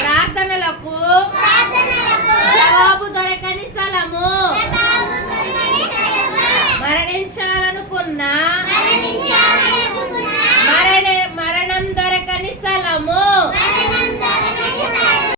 ప్రార్థనలకు జవాబు దొరకని స్థలము. మరణించాలనుకున్నా